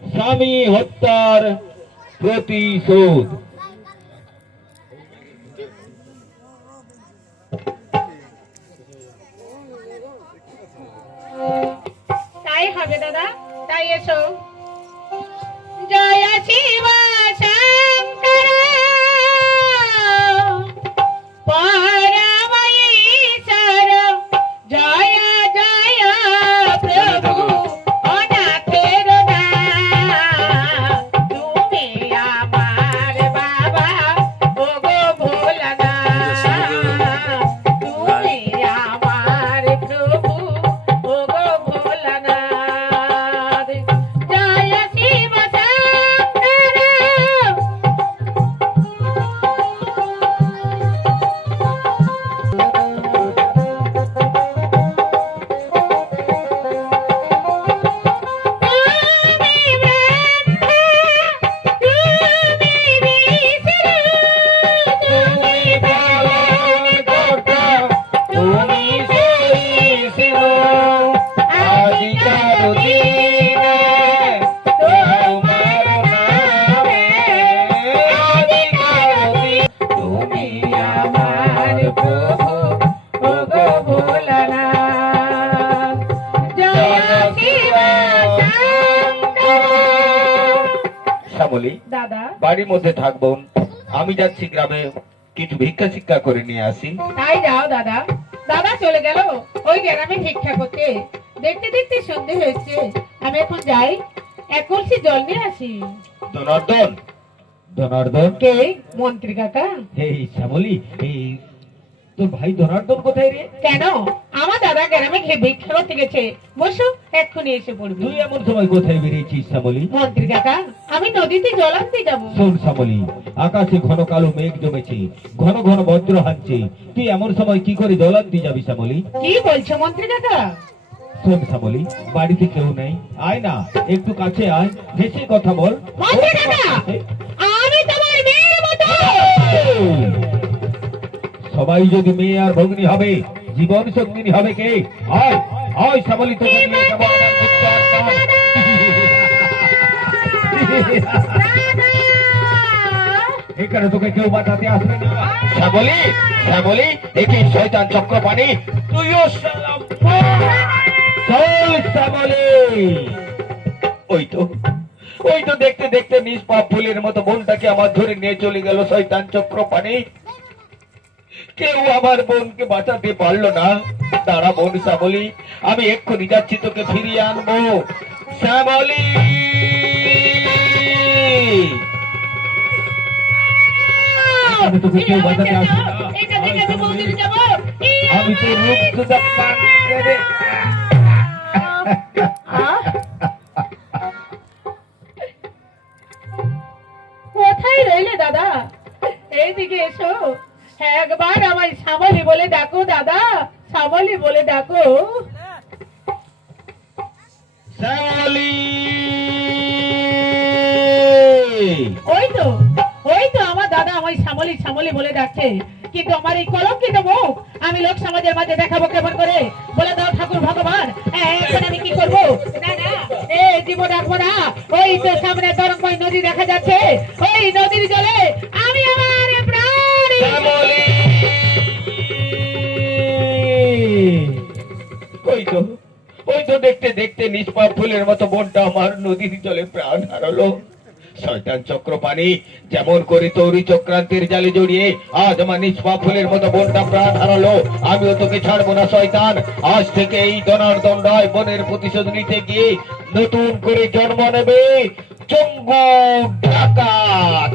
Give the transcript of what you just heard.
স্বামী হত্যার প্রতিশোধ। তাই হবে দাদা, তাই এসো। জয় শিব শঙ্কর পরমেশ্বর, জয় জয় প্রভু অনাথের নাথ। তুমি আমার বাবা ওগো ভোলানাথ, তুমি আমার প্রভু ওগো ভোলানাথ। জয় শিব শঙ্কর। শ্যামলী, দাদা, বাড়ির মধ্যে থাকবো, আমি যাচ্ছি গ্রামে কিছু ভিক্ষা শিক্ষা করে নিয়ে আসি। তাই যাও দাদা। দাদা চলে গেল ওই গ্রামে ভিক্ষা করতে। দেখতে দেখতে সন্ধে হয়েছে, আমি এখন যাই এক কলসি জল নিয়ে আসি। ধনার্দন, ধনার্দন। কে? মন্ত্রী কাকা। এই শ্যামলী, এই তোর ভাই ধনার্দন কোথায় রে? কেন? আমার দাদা গ্রামে ভিক্ষা করতে গেছে। বসো, এক্ষুনি এসে পড়বি। তুই এমন সময় কোথায় বেরিয়েছিস শ্যামলী? মন্ত্রী কাকা, আমি নদীতে জল আনতে যাবো। শোন শ্যামলী, আকাশে ঘন কালো মেঘ জমেছে, ঘন ঘন বজ্র হানছে, তুই এমন সময় কি করে জল আনতে যাবি শ্যামলী? কি বলছো মন্ত্রী কাকা? শোন শ্যামলী, বাড়িতে কেউ নেই, আয় না একটু কাছে আয়, হেসে কথা বল। মন্ত্রী কাকা, আমি তোমার মেয়ের মতো। সবাই যদি মেয়ে আর ভগ্নী হবে, জীবন সঙ্গিনী হবে কে? আয় আয় শ্যামলী, তোকে নিয়ে যাবো আমার গুপ্তর স্থান। এখানে তোকে কেউ বাঁচাতে আসবে না। শ্যামলী, শ্যামলী, একই শয়তান চক্রপাণি, তুইও সালাম চল শ্যামলী। ওই তো দেখতে দেখতে নিষ্পাপ ফুলের মতো বোনটাকে আমার ধরে নিয়ে চলে গেল শয়তান চক্রপাণি। কেউ আমার বোনকে বাঁচাতে পারলো না। দাঁড়া বোন শ্যামলী, আমি এক্ষুনি যাচ্ছি, তোকে ফিরিয়ে আনবো শ্যামলী। আমি তোকে কেউ বাঁচাতে আসবে না। আমি তো রূপ সুদা পান করে। কোথায় রইলে দাদা? এইদিকে এসো, একবার আমায় শ্যামলী বলে ডাকো দাদা, শ্যামলী বলে ডাকো। শ্যামলী, ওই তো আমার দাদা আমায় শ্যামলী শ্যামলী বলে ডাকছে, কিন্তু আমার এই কলঙ্কিত মুখ আমি লোক সমাজের মাঝে দেখাবো কেমন করে? বলে দাও ঠাকুর ভগবান, এখন আমি কি করবো? না না, এই জীবন রাখবো না। ওই তো সামনে তরঙ্গময় নদী দেখা যাচ্ছে, ওই নদীর জলে আমি আমার প্রাণ। শ্যামলী, ওই তো দেখতে দেখতে নিষ্পাপ ফুলের মতো বোনটা আমার নদীর জলে প্রাণ হারালো। শয়তান চক্রপাণি, যেমন করে তৌরি চক্রান্তের জালে জড়িয়ে আজ আমার নিষ্পাপ ফুলের মতো বোনটা প্রাণ হারালো, আমিও তোকে ছাড়বো না শয়তান। আজ থেকে এই ধনার্দন রায় বোনের প্রতিশোধ নিতে গিয়ে নতুন করে জন্ম নেবে চঙ্গু ডাকাত।